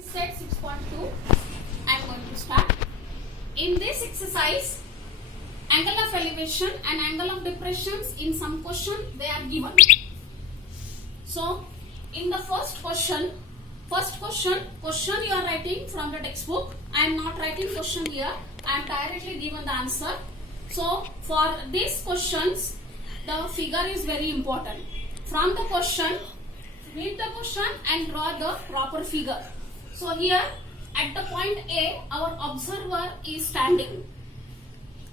Set 6.2. I am going to start. In this exercise, angle of elevation and angle of depressions in some question they are given. So, in the first question you are writing from the textbook. I am not writing question here. I am directly given the answer. So, for these questions, the figure is very important. From the question, read the question and draw the proper figure. So here at the point A, our observer is standing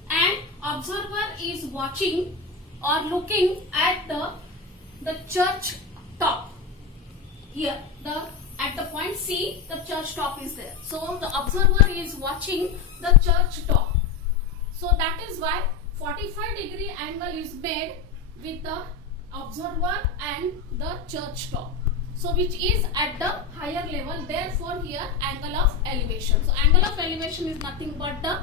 and observer is watching or looking at the church top. Here at the point C, the church top is there. So the observer is watching the church top. So that is why 45-degree angle is made with the observer and the church top. So which is at the higher level, therefore here angle of elevation. So angle of elevation is nothing but the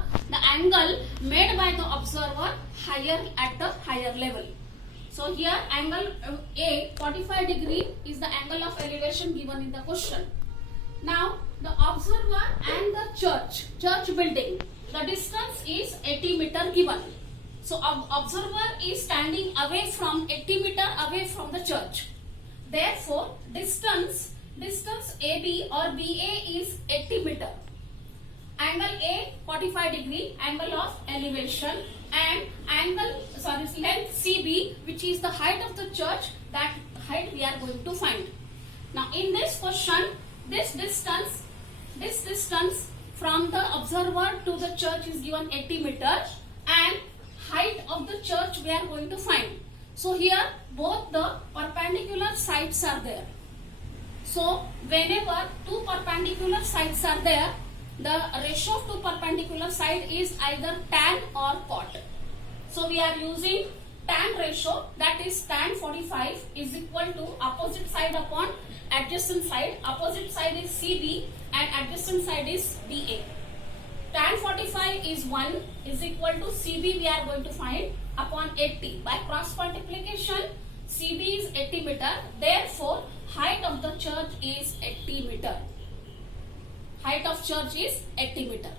angle made by the observer higher at the higher level. So here angle A 45 degree is the angle of elevation given in the question. Now the observer and the church building, the distance is 80 meter given. So observer is standing away from 80 meter away from the church. Therefore, distance AB or BA is 80 meter. Angle A 45 degree, angle of elevation, and length CB, which is the height of the church, that height we are going to find. Now in this question, this distance from the observer to the church is given 80 meters and height of the church we are going to find. So here both the perpendicular sides are there. So whenever two perpendicular sides are there, the ratio of two perpendicular side is either tan or cot. So we are using tan ratio, that is tan 45 is equal to opposite side upon adjacent side. Opposite side is CB and adjacent side is BA. Tan 45 is 1 is equal to CB we are going to find upon 80. By cross multiplication, CB is 80 meter. Therefore, height of the church is 80 meter. Height of church is 80 meter.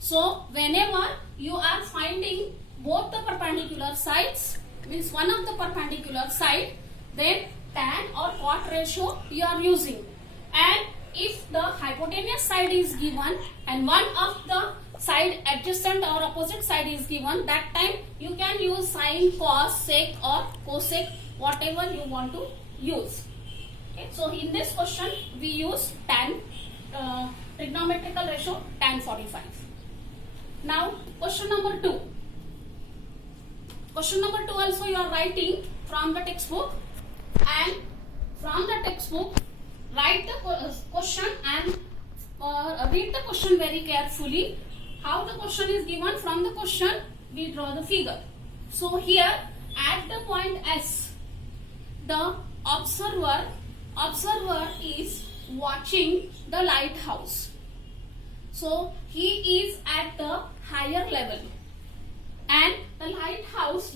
So, whenever you are finding both the perpendicular sides, means one of the perpendicular side, then tan or cot ratio you are using. And if the hypotenuse side is given and one of the side adjacent or opposite side is given, that time you can use sine, cos, sec or cosec, whatever you want to use. Okay. So in this question we use tan, trigonometrical ratio tan 45. Now question number 2. Question number 2 also you are writing from the textbook, and from the textbook write the question and read the question very carefully. How the question is given, from the question we draw the figure. So here at the point S, the observer is watching the lighthouse. So he is at the higher level and the lighthouse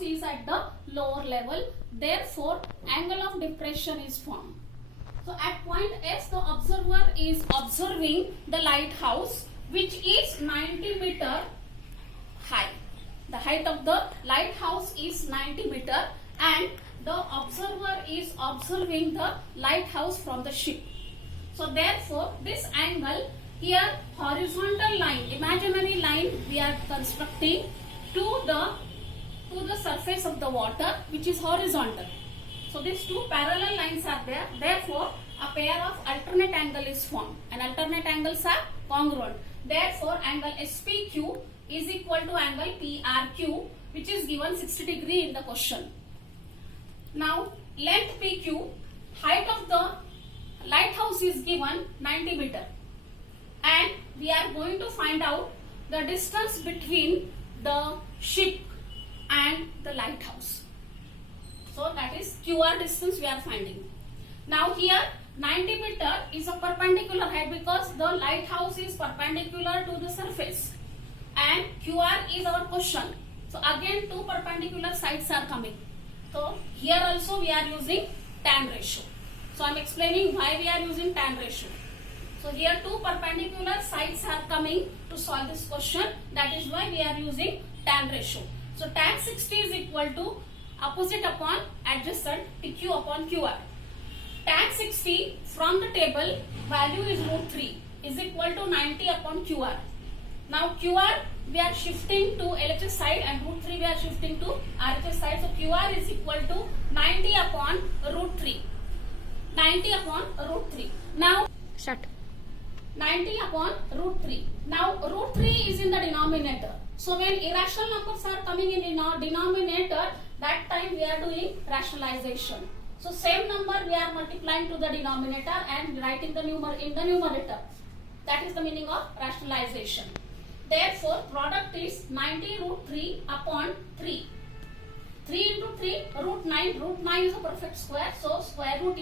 is at the lower level. Therefore, angle of depression is formed. So at point S, the observer is observing the lighthouse, which is 90 meter high. The height of the lighthouse is 90 meter and the observer is observing the lighthouse from the ship. So therefore, this angle here, horizontal line, imaginary line we are constructing to the surface of the water, which is horizontal. So these two parallel lines are there. Therefore, a pair of alternate angle is formed, and alternate angles are congruent. Therefore, angle SPQ is equal to angle PRQ, which is given 60 degree in the question. Now, length PQ, height of the lighthouse is given 90 meter, and we are going to find out the distance between the ship and the lighthouse. So that is QR distance we are finding. Now here 90 meter is a perpendicular height because the lighthouse is perpendicular to the surface and QR is our question. So again two perpendicular sides are coming. So here also we are using tan ratio. So I am explaining why we are using tan ratio. So here two perpendicular sides are coming to solve this question. That is why we are using tan ratio. So tan 60 is equal to opposite upon adjacent PQ upon QR. Tan 60 from the table value is root 3 is equal to 90 upon QR. Now QR we are shifting to LHS side and root 3 we are shifting to RHS side. So QR is equal to 90 upon root 3. 90 upon root 3. Now Start. 90 upon root 3. Now root 3 is in the denominator. So when irrational numbers are coming in denominator, that time we are doing rationalization. So same number we are multiplying to the denominator and writing the in the numerator. That is the meaning of rationalization. Therefore product is 90 root 3 upon 3. 3 into 3 root 9. Root 9 is a perfect square. So square root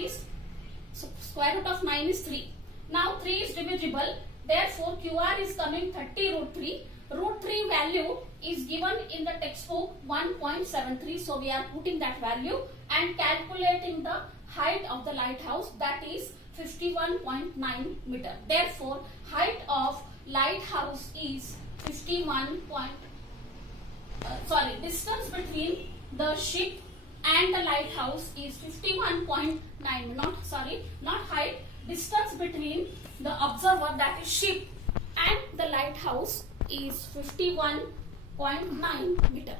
of 9 is 3. Now 3 is divisible. Therefore QR is coming 30 root 3. Root 3 value is given in the textbook 1.73. So we are putting that value and calculating the height of the lighthouse, that is 51.9 meter. Therefore height of lighthouse is distance between the ship and the lighthouse is 51.9, not height, distance between the observer, that is ship, and the lighthouse is 51.9 meter.